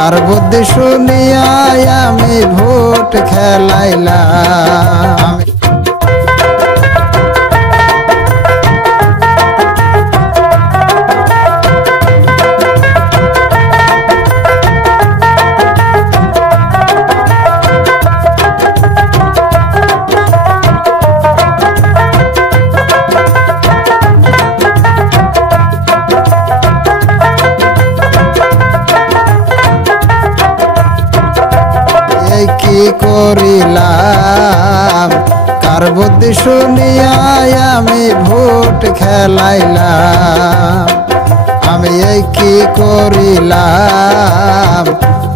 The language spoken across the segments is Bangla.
কার বুদ্ধি শুনিয়া আমি ভোট খেলাইলাম। কি করিলাম কার বুদ্ধি শুনিয়া আমি ভোট খেলাইলাম। আমি এই কি করিলাম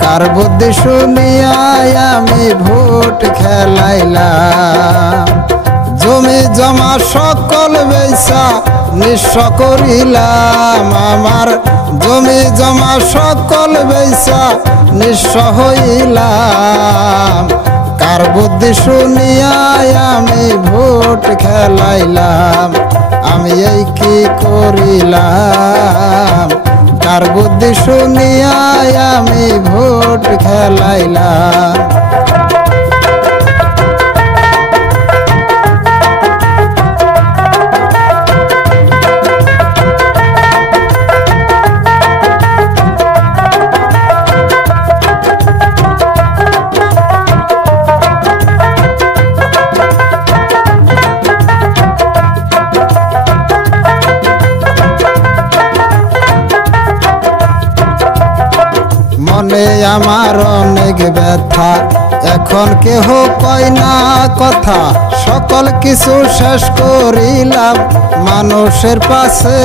কার বুদ্ধি শুনিয়া আমি ভোট খেলাইলাম। জমি জমা সকল বেচা নিঃস্ব করিলাম। আমার জমি জমা সকল বেচা নিঃস্ব হইলাম। কার বুদ্ধি শুনিয়া আমি ভোট খেলাইলাম। আমি এই কি করিলাম কার বুদ্ধি শুনিয়া আমি ভোট খেলাইলাম। মনে আমার অনেক ব্যথা, এখন কেহ কয় না কথা। সকল কিছু শেষ করিলাম মানুষের পাশে।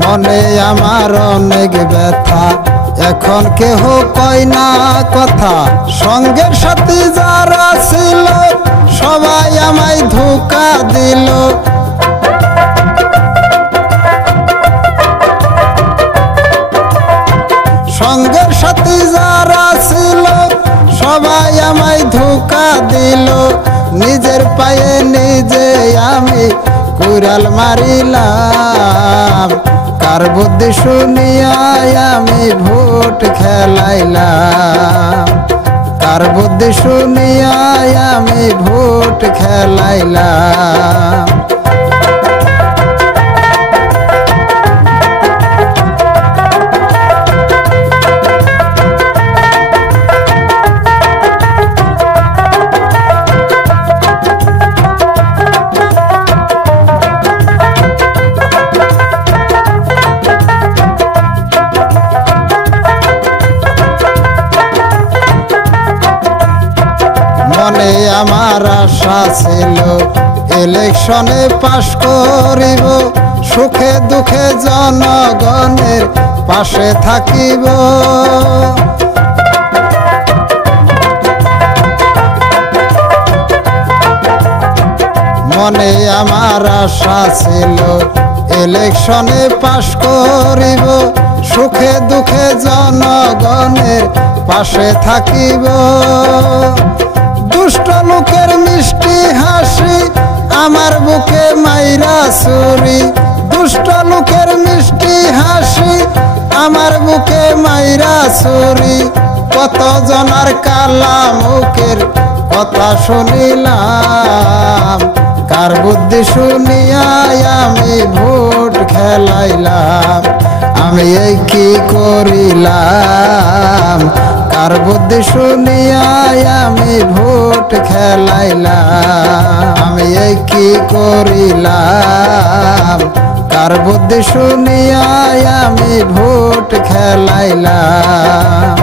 মনে আমার অনেক ব্যথা, এখন কেহ কয় না কথা। সঙ্গের সাথী যারা ছিল সবাই আমায় ধোঁকা দিল। সঙ্গের সাথী যারা ছিল সবাই আমায় ধোঁকা দিল। নিজের পায়ে নিজে আমি কুড়াল মারিলাম। কার বুদ্ধি শুনিয়া আমি ভোট খেলাইলাম। কার বুদ্ধি শুনিয়া আমি ভোট খেলাইলাম। মনে আমার আশা ছিল ইলেকশনে পাশ করিব। সুখে দুঃখে জনগণের পাশে থাকিব। মনে আমার আশা ছিল ইলেকশনে পাশ করিব। সুখে দুঃখে জনগণের পাশে থাকিব। দুষ্ট লোকের মিষ্টি হাসি আমার বুকে মাইরা ছুরি। দুষ্ট লোকের মিষ্টি হাসি আমার বুকে মাইরা ছুরি। কত জনার কালা মুখের কথা শুনিলাম। কার বুদ্ধি শুনিয়া আমি ভোট খেলাইলাম। আমি এই কি করিলাম কার বুদ্ধি শুনিয়া আমি ভোট খেলাইলাম। আমি এই কি করিলাম কার বুদ্ধি শুনিয়া আমি ভোট খেলাইলাম।